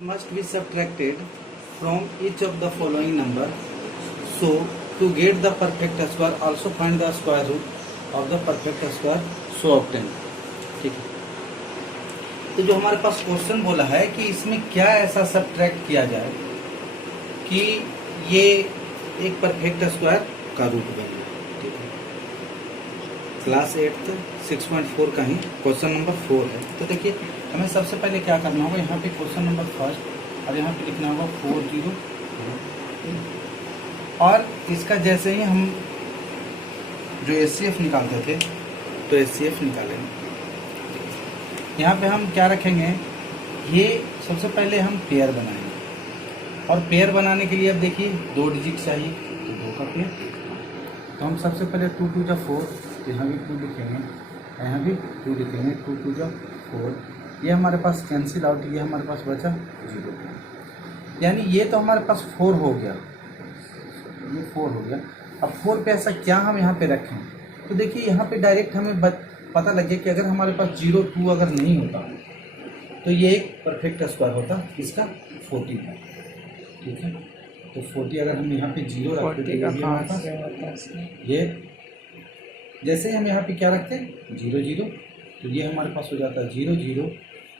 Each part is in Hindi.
must be subtracted from each of the following number. So, to get the perfect square, also find the square root of the perfect square. So obtain. ठीक है. तो जो हमारे पास क्वेश्चन बोला है कि इसमें क्या ऐसा सब्ट्रैक्ट किया जाए कि ये एक परफेक्ट स्क्वायर का रूट बने. ठीक है. क्लास 8 6.4 का ही क्वेश्चन नंबर 4 है. तो देखिए हमें सबसे पहले क्या करना होगा, यहाँ पे क्वेश्चन नंबर फर्स्ट और यहाँ पे लिखना होगा 40 और इसका जैसे ही हम जो एचसीएफ निकालते थे तो एचसीएफ निकालेंगे. यहाँ पे हम क्या रखेंगे, ये सबसे पहले हम पेयर बनाएंगे और पेयर बनाने के लिए अब देखिए 2 डिजिट चाहिए तो 2 का पेयर. तो हम सबसे पहले 2 2 जा 4, यहाँ भी 2 लिखेंगे, यहाँ भी 2 लिखेंगे, 2 2 जा 4. ये हमारे पास कैंसिल आउट, ये हमारे पास बचा 0. यानी ये तो हमारे पास 4 हो गया, ये 4 हो गया. अब 4 पे ऐसा क्या हम यहाँ पे रखें, तो देखिए यहाँ पे डायरेक्ट हमें पता लगे कि अगर हमारे पास 0 2 अगर नहीं होता तो ये एक परफेक्ट स्क्वायर होता इसका 40 का. ठीक है. तो 40 अगर हम यहाँ पे 0 रखते तो हमारे पास ये जैसे ही हम यहाँ पे क्या रखते हैं 0 0 तो ये हमारे पास हो जाता है 0 0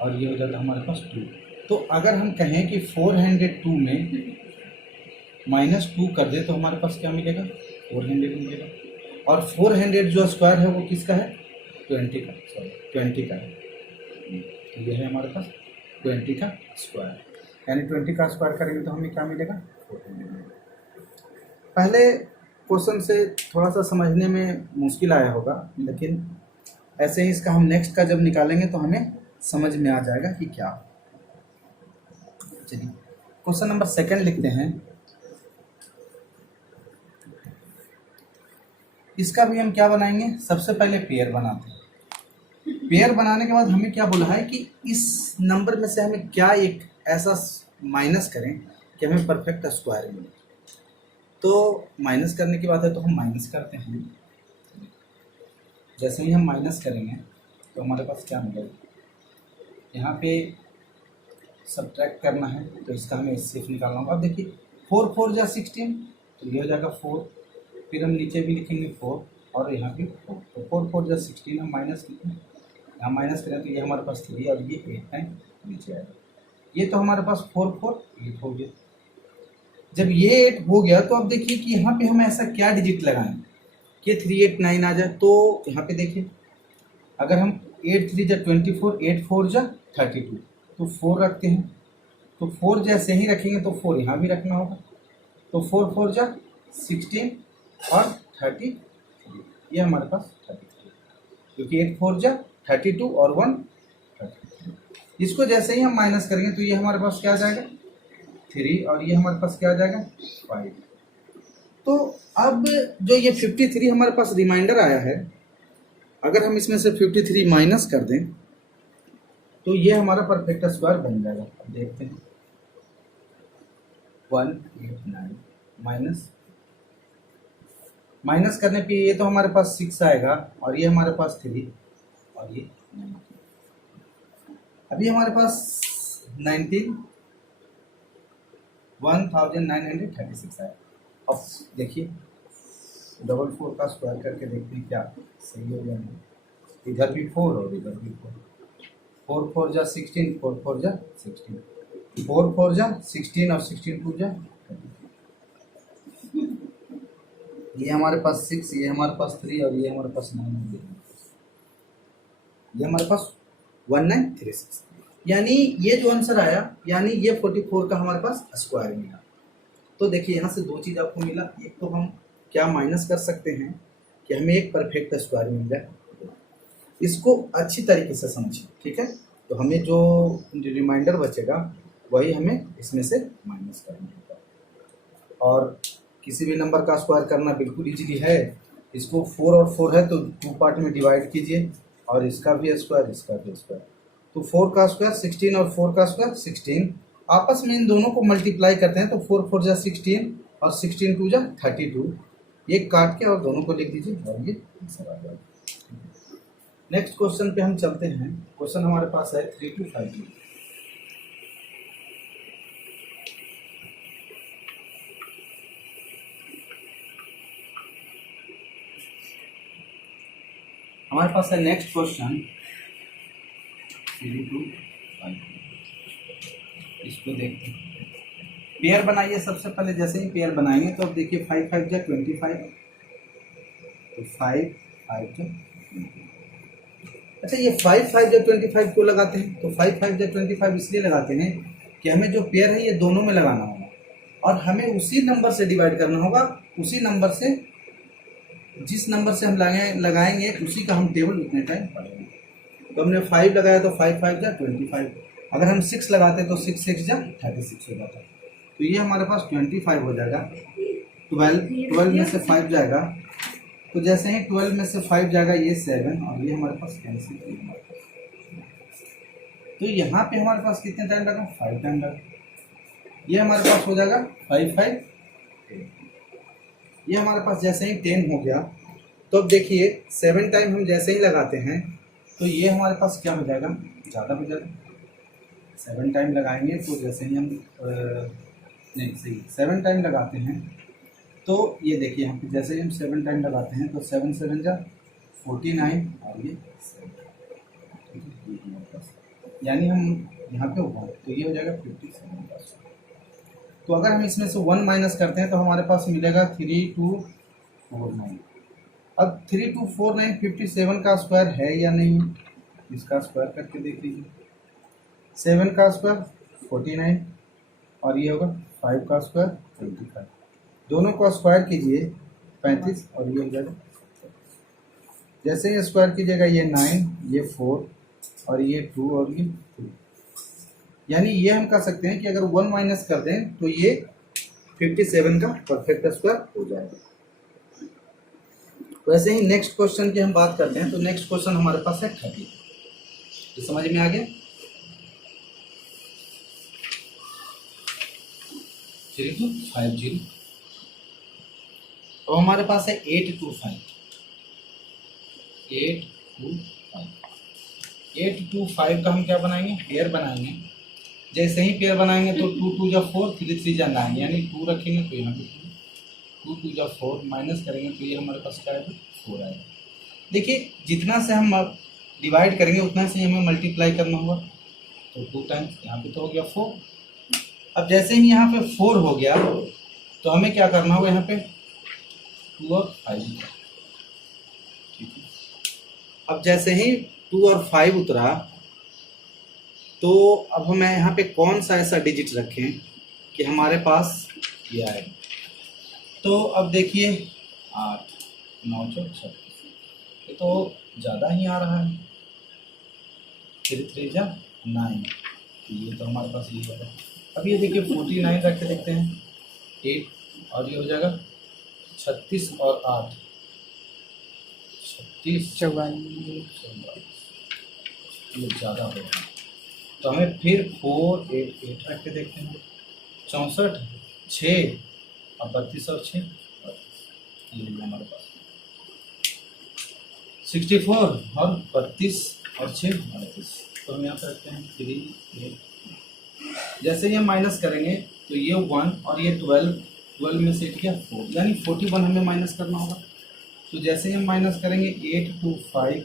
और ये हो जाता है हमारे पास 2. तो अगर हम कहें कि 402 में -2 कर दे तो हमारे पास क्या मिलेगा, 400 मिलेगा. और 400 जो स्क्वायर है वो किसका है, 20 का. सॉरी 20 का है. तो ये है हमारे पास 20 का स्क्वायर. यानी 20 का स्क्वायर करेंगे तो हमें क्या मिलेगा, 400. पहले क्वेश्चन से थोड़ा सा समझने में मुश्किल आया होगा, लेकिन ऐसे ही इसका हम नेक्स्ट का जब निकालेंगे तो हमें समझ में आ जाएगा कि क्या. चलिए क्वेश्चन नंबर 2 लिखते हैं. इसका भी हम क्या बनाएंगे, सबसे पहले पेयर बनाते हैं. पेयर बनाने के बाद हमें क्या बोला है कि इस नंबर में से हमें क्या एक ऐसा माइनस करें कि हमें परफेक्ट स्क्वायर मिले. तो माइनस करने की बात है तो हम माइनस करते हैं. जैसे ही हम माइनस करेंगे तो हमारे पास क्या मिलेगा, यहाँ पे सब्ट्रैक्ट करना है तो इसका हमें एचसीएफ निकालना होगा. अब देखिए 4 4 जा 16 तो ये हो जाएगा 4. फिर हम नीचे भी लिखेंगे 4 और यहाँ भी 4. तो 4 4 जा 16 हम माइनस लिखें, यहाँ माइनस करें तो ये हमारे पास 3 और ये 8 है नीचे आएगा. ये तो हमारे पास 4 4 8 हो गया. जब ये 8 हो गया तो अब देखिए कि यहाँ पे हम ऐसा क्या डिजिट लगाएं कि 3 8 9 आ जाए. तो यहाँ पे देखिए अगर हम 8 3 जा 24, 8 4 जा 32 तो 4 रखते हैं. तो 4 जैसे ही रखेंगे तो 4 यहाँ भी रखना होगा. तो 4 4 जा 16 और 30, ये हमारे पास 33 क्योंकि 8 4 जा 32 और 1 33. इसको जैसे ही हम माइनस करेंगे तो ये हमारे पास क्या आ जाएगा 3 और ये हमारे पास क्या आ जाएगा 5. तो अब जो ये 53 हमारे पास रिमाइंडर आया है, अगर हम इसमें से 53 माइनस कर दें तो ये हमारा परफेक्ट स्क्वायर बन जाएगा. अब देखते हैं 189 माइनस करने पे ये तो हमारे पास 6 आएगा और ये हमारे पास 3 और ये 9. अभी हमारे पास 1936 आया. अब देखिए 4 का स्क्वायर करके देखते हैं क्या सही हो या नहीं. इधर भी 4 और इधर भी 4. 4 4 जा 16, 4 4 जा 16, 4 4 जा 16 और 16 2 जा 32. ये हमारे पास 6, ये हमारे पास 3 और ये हमारे पास 9, ये हमारे पास 1936. यानी ये जो आंसर आया यानी ये 44 का हमारे पास स्क्वायर मिला. तो देखिए यहाँ से 2 चीज़ आपको मिला. एक तो हम क्या माइनस कर सकते हैं कि हमें एक परफेक्ट स्क्वायर मिल जाए. इसको अच्छी तरीके से समझिए. ठीक है. तो हमें जो रिमाइंडर बचेगा वही हमें इसमें से माइनस करना होगा. और किसी भी नंबर का स्क्वायर करना बिल्कुल इजीली है. इसको 4 और 4 है तो 2 पार्ट में डिवाइड कीजिए और इसका भी स्क्वायर इसका भी स्क्वायर. तो 4 का स्क्वायर 16 और 4 का स्क्वायर 16, आपस में इन दोनों को मल्टीप्लाई करते हैं तो 4 4 जा 16 और 16 2 जा 32. ये काट के और दोनों को लिख दीजिए और ये आंसर आ जाएगा. नेक्स्ट क्वेश्चन पे हम चलते हैं. क्वेश्चन हमारे पास है 3 to 5. हमारे पास है नेक्स्ट क्वेश्चन 3 2 5। इसको देखते हैं। पेयर बनाइए सबसे पहले। जैसे ही पेयर बनाएंगे तो अब देखिए 5 5 जा 25, तो 5 5 जा। अच्छा, ये 5 5 जा 25 क्यों लगाते हैं? तो 5 5 जा 25 इसलिए लगाते हैं कि हमें जो पेयर है ये दोनों में लगाना होगा और हमें उसी नंबर से डिवाइड करना होगा। उसी नंबर से, जिस नंबर से हम लगाएंगे उसी का हम टेबल उतने टाइम पढ़ेंगे। तो हमने 5 लगाया तो 5 5 जा 25। अगर हम 6 लगाते तो 6 6 जा 36 हो जाता। तो ये हमारे पास 25 हो जाएगा। 12 में से 5 जाएगा, तो जैसे ही 12 में से 5 जाएगा ये 7 और ये हमारे पास कैंसिल हो जाएगा। तो यहाँ पे हमारे पास कितने टाइम लगा? 5 टाइम लगा। ये हमारे पास हो जाएगा 5 5 10। ये हमारे पास जैसे ही 10 हो गया तो अब देखिए 7 टाइम हम जैसे ही लगाते हैं तो ये हमारे पास क्या हो जाएगा? ज़्यादा हो जाएगा। 7 टाइम लगाएंगे तो जैसे ही हम नहीं सही 7 टाइम लगाते हैं तो ये देखिए यहाँ पे जैसे ही हम 7 टाइम लगाते हैं तो 7 7 जा 49 और ये 7, यानी हम यहाँ पे 1 तो ये हो जाएगा 57। तो अगर हम इसमें से 1 माइनस करते हैं तो हमारे पास मिलेगा 3249। अब 3249 57 का स्क्वायर है या नहीं? इसका स्क्वायर करके देख लीजिए। 7 का स्क्वायर 49 और ये होगा 5 का स्क्वायर 25। दोनों को स्क्वायर कीजिए 35 और ये हो जाएगा। जैसे ही स्क्वायर कीजिएगा ये 9, ये 4 और ये 2 और ये 2। यानी ये हम कह सकते हैं कि अगर 1 माइनस कर दें तो ये 57 का परफेक्ट स्क्वायर हो जाएगा। वैसे ही नेक्स्ट क्वेश्चन की हम बात करते हैं तो नेक्स्ट क्वेश्चन हमारे पास है 30। तो समझ में आ गया? 3250। तो हमारे पास है 825। 825 का हम क्या बनाएंगे? पेयर बनाएंगे। जैसे ही पेयर बनाएंगे तो 2 2 जा 4, 3 3 जा 9, यानी 2 रखेंगे तो यहाँ पे 2 2 जा 4 माइनस करेंगे तो ये हमारे पास क्या आएगा? 4 आएगा। देखिए जितना से हम डिवाइड करेंगे उतना से हमें मल्टीप्लाई करना होगा। तो 2 टाइम्स यहाँ पे तो हो गया 4। अब जैसे ही यहाँ पे 4 हो गया तो हमें क्या करना होगा? यहाँ पे 2 और 5 उतरा। ठीक है। अब जैसे ही 2 और 5 उतरा तो अब हमें यहाँ पे कौन सा ऐसा डिजिट रखें कि हमारे पास ये आए? तो अब देखिए 8 9 36, ये तो ज़्यादा ही आ रहा है। 3 3 जा 9, ये तो हमारे पास ये होगा। अब ये देखिए 49 रख के देखते हैं 8 और ये हो जाएगा 36 और 8 36 44, ये ज़्यादा होगा। तो हमें फिर 4 8 8 रख के देखते हैं। 64 6 और 32 और 6 ये हमारे पास 64 और 32 और 6 38। तो हम यहाँ पे रखते हैं 3 8। जैसे ही हम माइनस करेंगे तो ये 1 और ये 12 में से क्या 4, यानी 41 हमें माइनस करना होगा। तो जैसे ही हम माइनस करेंगे 825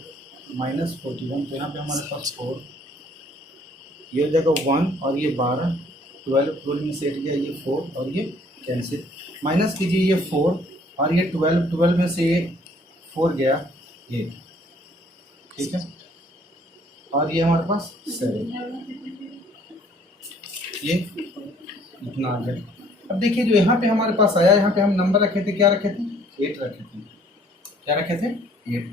माइनस 41, तो यहाँ पे हमारे पास 4, ये हो जाएगा 1 और ये 12, 12 में से गया ये 4 और ये कैंसिल। माइनस कीजिए ये 4 और ये 12 में से ये 4 गया 8। ठीक है। और ये हमारे पास 7, ये इतना आ गया। अब देखिए जो यहाँ पे हमारे पास आया, यहाँ पे हम नंबर रखे थे, क्या रखे थे? 8 रखे थे। क्या रखे थे? 8।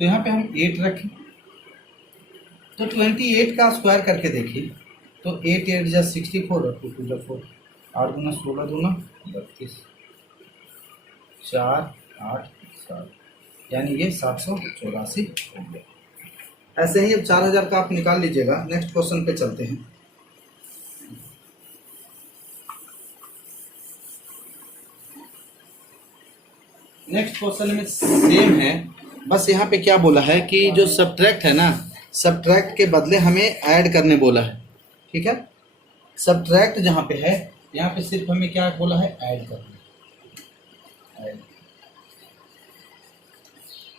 तो यहाँ पे हम 8 रखें तो 28 का स्क्वायर करके देखिए तो 8 8 जा 64 और 2 2 जा 4, 8 दूना 16 दूना 32, 4 8 7, यानी ये 784 हो गया। ऐसे ही अब 4000 का आप निकाल लीजिएगा। नेक्स्ट क्वेश्चन पे चलते हैं। नेक्स्ट क्वेश्चन में सेम है, बस यहाँ पे क्या बोला है कि जो सब्ट्रैक्ट है ना, सब्ट्रैक्ट के बदले हमें ऐड करने बोला है। ठीक है। सब्ट्रैक्ट जहाँ पे है यहाँ पे सिर्फ हमें क्या बोला है? ऐड करना। ऐड।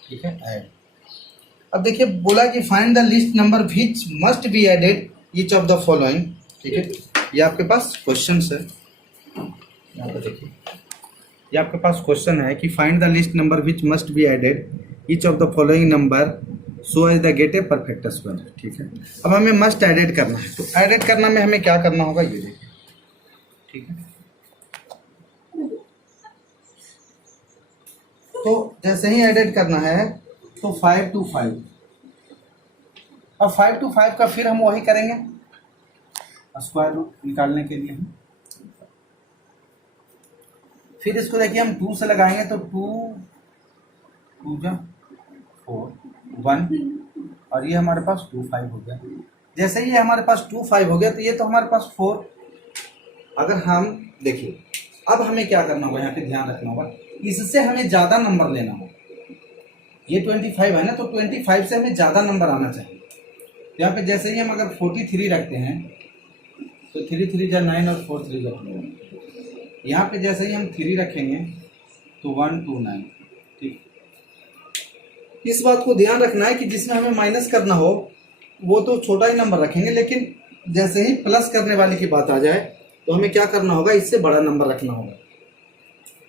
ठीक है, ऐड। अब देखिए बोला कि find the least number which must be added each of the following. ठीक है, ये आपके पास क्वेश्चन है, यहाँ पे देखिए ये आपके पास क्वेश्चन है कि find the least number which must be added each of the following number so as the get a perfect square. ठीक है, अब हमें मस्ट एडेड करना है, तो एडेड करना में हमें क्या करना होगा ये देखिए। ठीक है, तो जैसे ही एडेड करना है तो 5 to 5, अब 5 to 5 का फिर हम वही करेंगे स्क्वायर रूट निकालने के लिए। फिर इसको देखिए हम 2 से लगाएंगे तो 2 2 जा 4 1 और ये हमारे पास 2 5 हो गया। जैसे ही ये हमारे पास 2 5 हो गया तो ये तो हमारे पास 4। अगर हम देखिए अब हमें क्या करना होगा, यहाँ पे ध्यान रखना होगा, इससे हमें ज़्यादा नंबर लेना होगा। ये 25 है ना, तो 25 से हमें ज़्यादा नंबर आना चाहिए। यहाँ पे जैसे ही हम अगर 43 रखते हैं तो 3 3 जा 9 और 4 3 जा 12। यहाँ पे जैसे ही हम 3 रखेंगे तो 1 2 9। ठीक, इस बात को ध्यान रखना है कि जिसमें हमें माइनस करना हो वो तो छोटा ही नंबर रखेंगे, लेकिन जैसे ही प्लस करने वाले की बात आ जाए तो हमें क्या करना होगा, इससे बड़ा नंबर रखना होगा।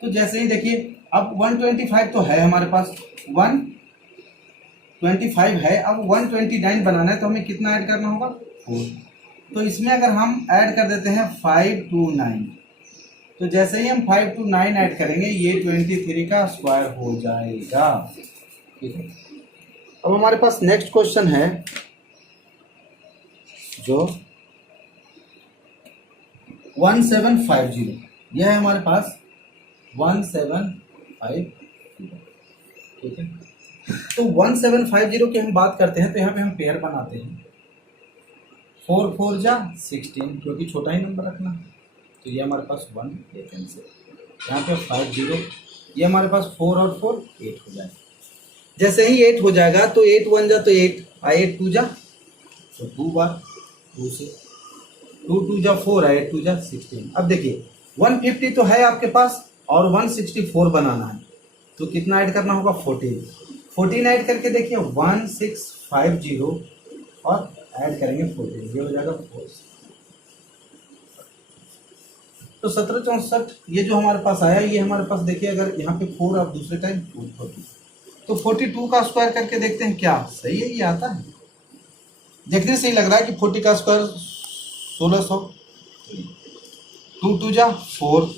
तो जैसे ही देखिए अब 125 तो है हमारे पास, 125 है, अब 129 बनाना है तो हमें कितना ऐड करना होगा 4। तो इसमें अगर हम ऐड कर देते हैं 5 to 9, तो जैसे ही हम 5 to 9 ऐड करेंगे ये 23 का स्क्वायर हो जाएगा। ठीक है, अब हमारे पास नेक्स्ट क्वेश्चन है जो 1750, यह है हमारे पास 1750। ठीक है, तो 1750 की हम बात करते हैं तो यहाँ पे हम पेयर बनाते हैं 4 4 जा 16, क्योंकि छोटा ही नंबर रखना। तो ये हमारे पास 1 ये कैंसिल, यहाँ पे 50, ये हमारे पास 4 और 4 8 हो जाएगा। जैसे ही 8 हो जाएगा तो 8 1 जा तो 8, 8 2 जा तो 2 बार 2 से 2 2 जा 4, 8 2 जा 16। अब देखिए 150 तो है आपके पास और 164 बनाना है, तो कितना ऐड करना होगा 14 ऐड करके देखिए 1650 और ऐड करेंगे 14, ये हो जाएगा 4। तो 1764 ये जो हमारे पास आया ये हमारे पास देखिए, अगर यहाँ पे 4 आप दूसरे टाइम 42, तो 42 का स्क्वायर करके देखते हैं क्या सही है, ये आता है। देखने से ही लग रहा है कि 40 का स्क्वायर 1600, 2 2 जा 4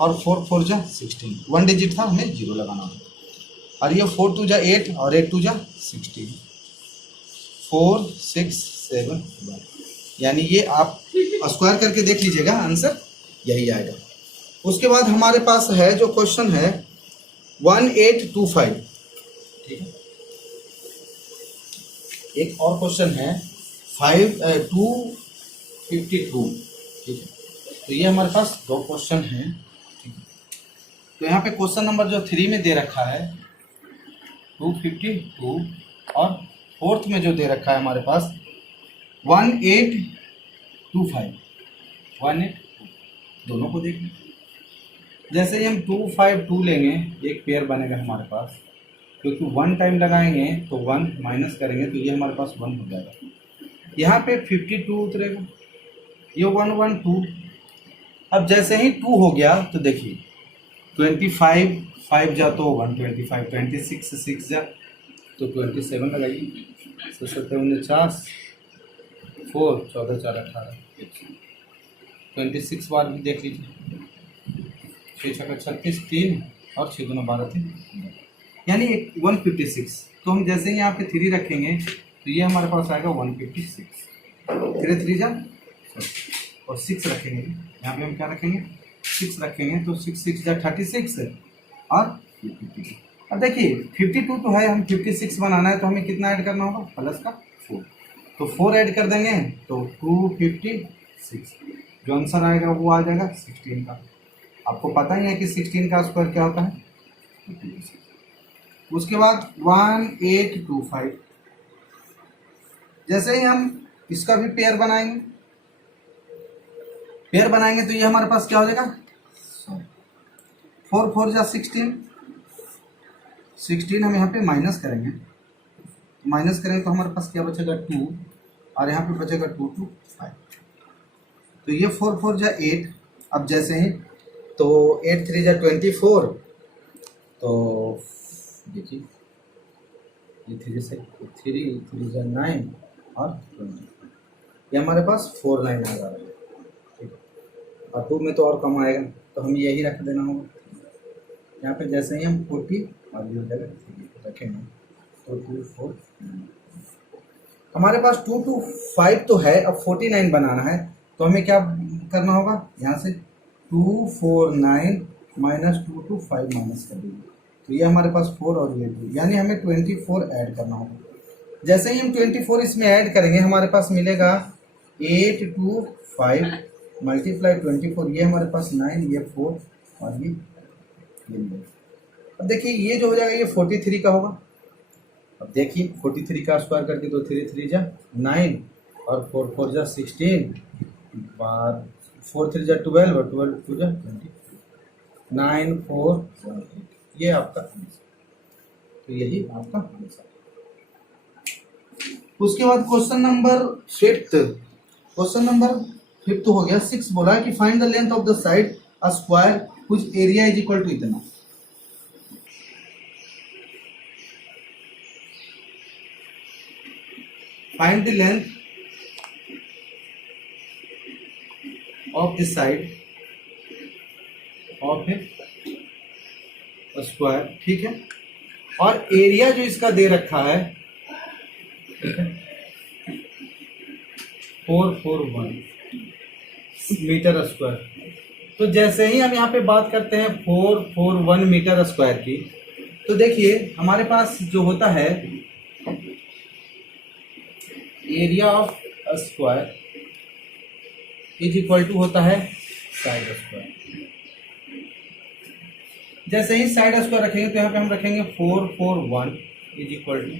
और 4 4 जा 16, 1 डिजिट था हमें 0 लगाना होगा। और ये 4 2 जा 8 और 8 2 जा 16, 4 6 7 1, यानी ये आप स्क्वायर करके देख लीजिएगा, आंसर यही आएगा। उसके बाद हमारे पास है जो क्वेश्चन है 1825। ठीक है, एक और क्वेश्चन है 252। ठीक है, तो ये हमारे पास 2 क्वेश्चन हैं। तो यहाँ पे क्वेश्चन नंबर जो 3 में दे रखा है 252 और 4th में जो दे रखा है हमारे पास 1825, 18, दोनों को देखना। जैसे ही हम 252 लेंगे एक पेयर बनेगा हमारे पास, क्योंकि 1 टाइम लगाएंगे तो 1 माइनस करेंगे तो ये हमारे पास 1 हो जाएगा। यहाँ पे 52 उतरेगा, ये 1 1 2। अब जैसे ही 2 हो गया तो देखिए 25 5 जा तो 125, 26 6 जा तो 27 लगाइए, 7 49 4 14 4 18, 26 बार भी देख लीजिए, 6 6 36 3 और 6 2 12 3, यानी 156। तो हम जैसे ही यहाँ पे 3 रखेंगे तो ये हमारे पास आएगा 156, 3 3 जा और 6 रखेंगे, यहाँ पे हम क्या रखेंगे 6 रखेंगे तो 6 6 जा 36 और 52। अब देखिए 52 तो है, हम 56 बनाना है तो हमें कितना ऐड करना होगा प्लस का 4, तो 4 ऐड कर देंगे तो 256, जो आंसर आएगा वो आ जाएगा 16 का। आपको पता ही है कि 16 का स्क्वायर क्या होता है। उसके बाद 1825, जैसे ही हम इसका भी पेयर बनाएंगे तो ये हमारे पास क्या हो जाएगा 4 4 जा 16 हम यहाँ पे माइनस करेंगे माइनस करेंगे तो हमारे पास क्या बचेगा 2, और यहाँ पे बचेगा 2 2 5। तो ये 4 4 जा 8। अब जैसे ही तो 8 3 जा 24, तो देखिए ये 3 से 3 3 जा 9 और 20, ये हमारे पास 4 9 आ रहा है। ठीक है, और 2 में तो और कम आएगा, तो हम यही रख देना होगा। यहाँ पे जैसे ही हम 40 और ये हो जाएगा 3 रखेंगे, तो 2 4 हमारे पास 2 2 5 तो है। अब 49 बनाना है, तो हमें क्या करना होगा, यहाँ से 2 4 9 माइनस 2 2 5 माइनस कर देंगे, तो ये हमारे पास 4 और ये 2, यानी हमें 24 ऐड करना होगा। जैसे ही हम 24 इसमें ऐड करेंगे, हमारे पास मिलेगा 8 2 5 मल्टीप्लाई 24, ये हमारे पास 9, ये 4 और ये मिलेगा। अब देखिए ये जो हो जाएगा ये 43 का होगा। अब देखिए 43 का स्क्वायर करके, तो 3 3 जा 9 और 4 4 जा 16, 4 3 जा 12 और 12 2 जा 20, 9 4 1 8, ये आपका आंसर। तो यही आपका आंसर। उसके बाद क्वेश्चन नंबर 5, क्वेश्चन नंबर 5 हो गया। 6 बोला है कि find the length of the side a square कुछ एरिया इज इक्वल टू इतना। Find the length of the side of a square, ठीक है, और एरिया जो इसका दे रखा है, ठीक है, 441 मीटर स्क्वायर। तो जैसे ही हम यहाँ पे बात करते हैं 441 मीटर स्क्वायर की, तो देखिए हमारे पास जो होता है area of square is equal to होता है साइड स्क्वायर। जैसे ही साइड स्क्वायर रखेंगे, तो यहाँ पे हम रखेंगे 441 is equal to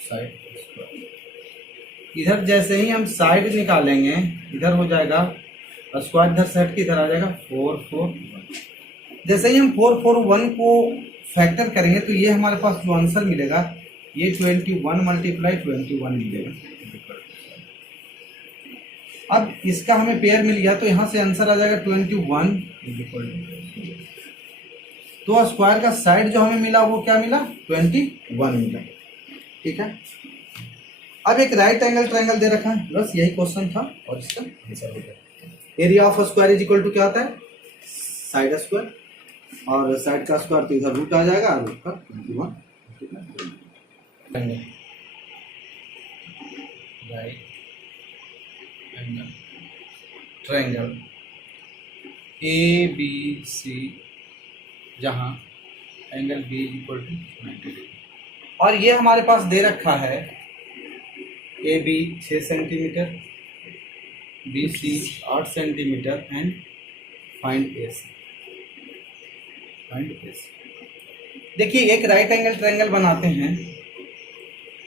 side square. इधर जैसे ही हम साइड निकालेंगे, इधर हो जाएगा स्क्वायर, इधर सेट की इधर आ जाएगा 441। जैसे ही हम 441 को फैक्टर करेंगे, तो ये हमारे पास जो आंसर मिलेगा, ये 21 मल्टीप्लाई 21 मिलेगा। अब इसका हमें पेयर मिल गया, तो यहां से आंसर आ जाएगा 21 इक्वल टू, तो स्क्वायर का साइड जो हमें मिला वो क्या मिला, 21 मिला। ठीक है, अब एक राइट एंगल ट्रायंगल दे रखा है, बस यही क्वेश्चन था और इसका आंसर हो गया। Area of square is equal to क्या होता है, साइड स्क्वायर, और साइड का स्क्वायर तो इधर रूट आ जाएगा, रूट का 21। Right angle triangle A B C, जहां angle B equal to 90 degree, और ये हमारे पास दे रखा है A B 6 centimetre, B C 8 centimetre and find A C. देखिए एक राइट एंगल ट्रायंगल बनाते हैं,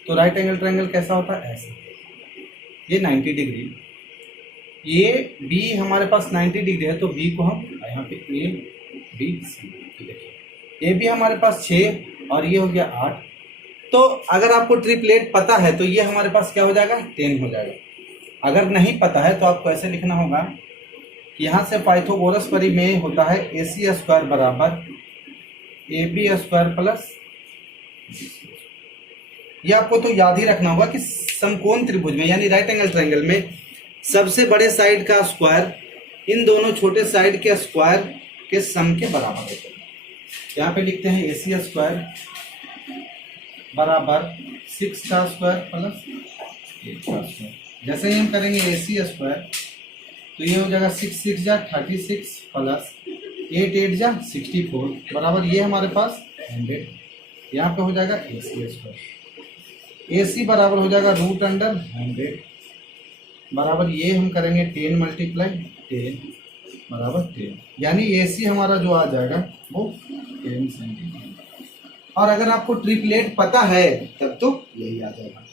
तो राइट एंगल ट्रायंगल कैसा होता है, ऐसा, ये 90 डिग्री, ये बी हमारे पास 90 डिग्री है, तो बी को हम यहाँ पे ए बी सी, देखिए ए बी हमारे पास 6 और ये हो गया 8। तो अगर आपको ट्रिपलेट पता है, तो ये हमारे पास क्या हो जाएगा, 10 हो जाएगा। अगर नहीं पता है तो आपको ऐसे लिखना होगा, यहाँ से पाइथागोरस परिमेय होता है ए सी स्क्वायर बराबर ए बी स्क्वायर प्लस, ये आपको तो याद ही रखना होगा कि समकोण त्रिभुज में यानी राइट एंगल ट्रायंगल में सबसे बड़े साइड का स्क्वायर इन दोनों छोटे साइड के स्क्वायर के सम के बराबर होता है। यहाँ पे लिखते हैं ए सी स्क्वायर बराबर 6 का स्क्वायर प्लस 8 का स्क्वायर। जैसे ही हम करेंगे ए सी स्क्वायर, तो ये हो जाएगा 6 6 जा 36 प्लस 8 8 जा 64 बराबर ये हमारे पास 100। यहाँ पे हो जाएगा ए सी स्क्वायर, ए सी बराबर हो जाएगा रूट अंडर 100 बराबर ये हम करेंगे 10 मल्टीप्लाई 10 बराबर 10, यानी ए सी हमारा जो आ जाएगा वो 10 सेंटीमीटर। और अगर आपको ट्रिपलेट पता है तब तो यही आ जाएगा।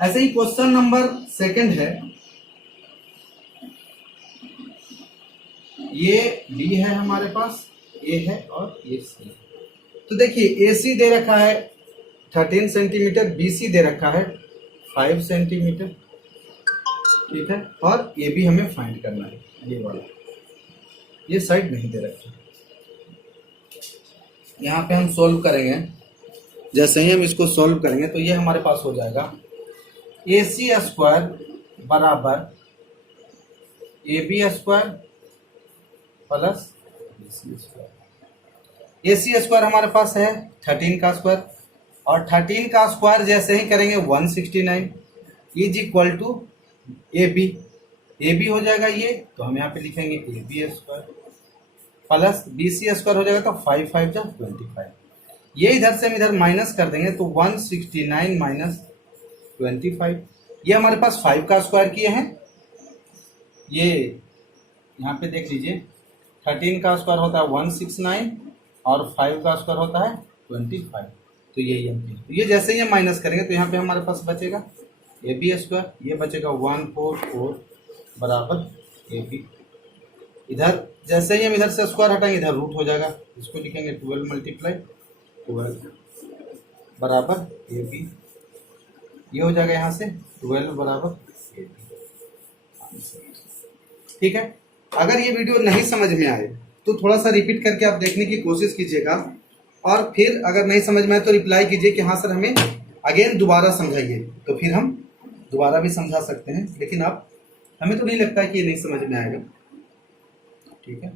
ऐसे ही क्वेश्चन नंबर 2 है, ये बी है हमारे पास, ए है और ये सी। तो देखिए ए सी दे रखा है 13 सेंटीमीटर, BC दे रखा है 5 सेंटीमीटर, ठीक है, और ये भी हमें फाइंड करना है, ये वाला, ये साइड नहीं दे रखी। यहाँ पे हम सॉल्व करेंगे, जैसे ही हम इसको सॉल्व करेंगे तो ये हमारे पास हो जाएगा AC स्क्वायर बराबर AB square plus BC square. AC square हमारे पास है 13 का स्क्वायर, और 13 का स्क्वायर जैसे ही करेंगे 169 इज इक्वल टू AB हो जाएगा ये, तो हम यहाँ पे लिखेंगे AB square plus BC square हो जाएगा, तो 5 5 जा 25। ये इधर से हम इधर माइनस कर देंगे तो 169 माइनस 25, ये हमारे पास 5 का स्क्वायर किए हैं। ये यहाँ पे देख लीजिए 13 का स्क्वायर होता है 169 और 5 का स्क्वायर होता है 25, तो यही हम किए। तो ये जैसे ही हम माइनस करेंगे तो यहाँ पे हमारे पास बचेगा AB स्क्वायर, ये बचेगा 144 बराबर AB। इधर जैसे ही हम इधर से स्क्वायर हटाएंगे इधर रूट हो जाएगा, इसको लिखेंगे 12 मल्टीप्लाई 12 बराबर AB, ये हो जाएगा यहाँ से 12 बराबर AB। ठीक है, अगर ये वीडियो नहीं समझ में आए तो थोड़ा सा रिपीट करके आप देखने की कोशिश कीजिएगा, और फिर अगर नहीं समझ में आए तो रिप्लाई कीजिए कि हाँ सर हमें अगेन दोबारा समझाइए, तो फिर हम दोबारा भी समझा सकते हैं, लेकिन आप हमें तो नहीं लगता है कि ये नहीं समझ में आएगा। ठीक है।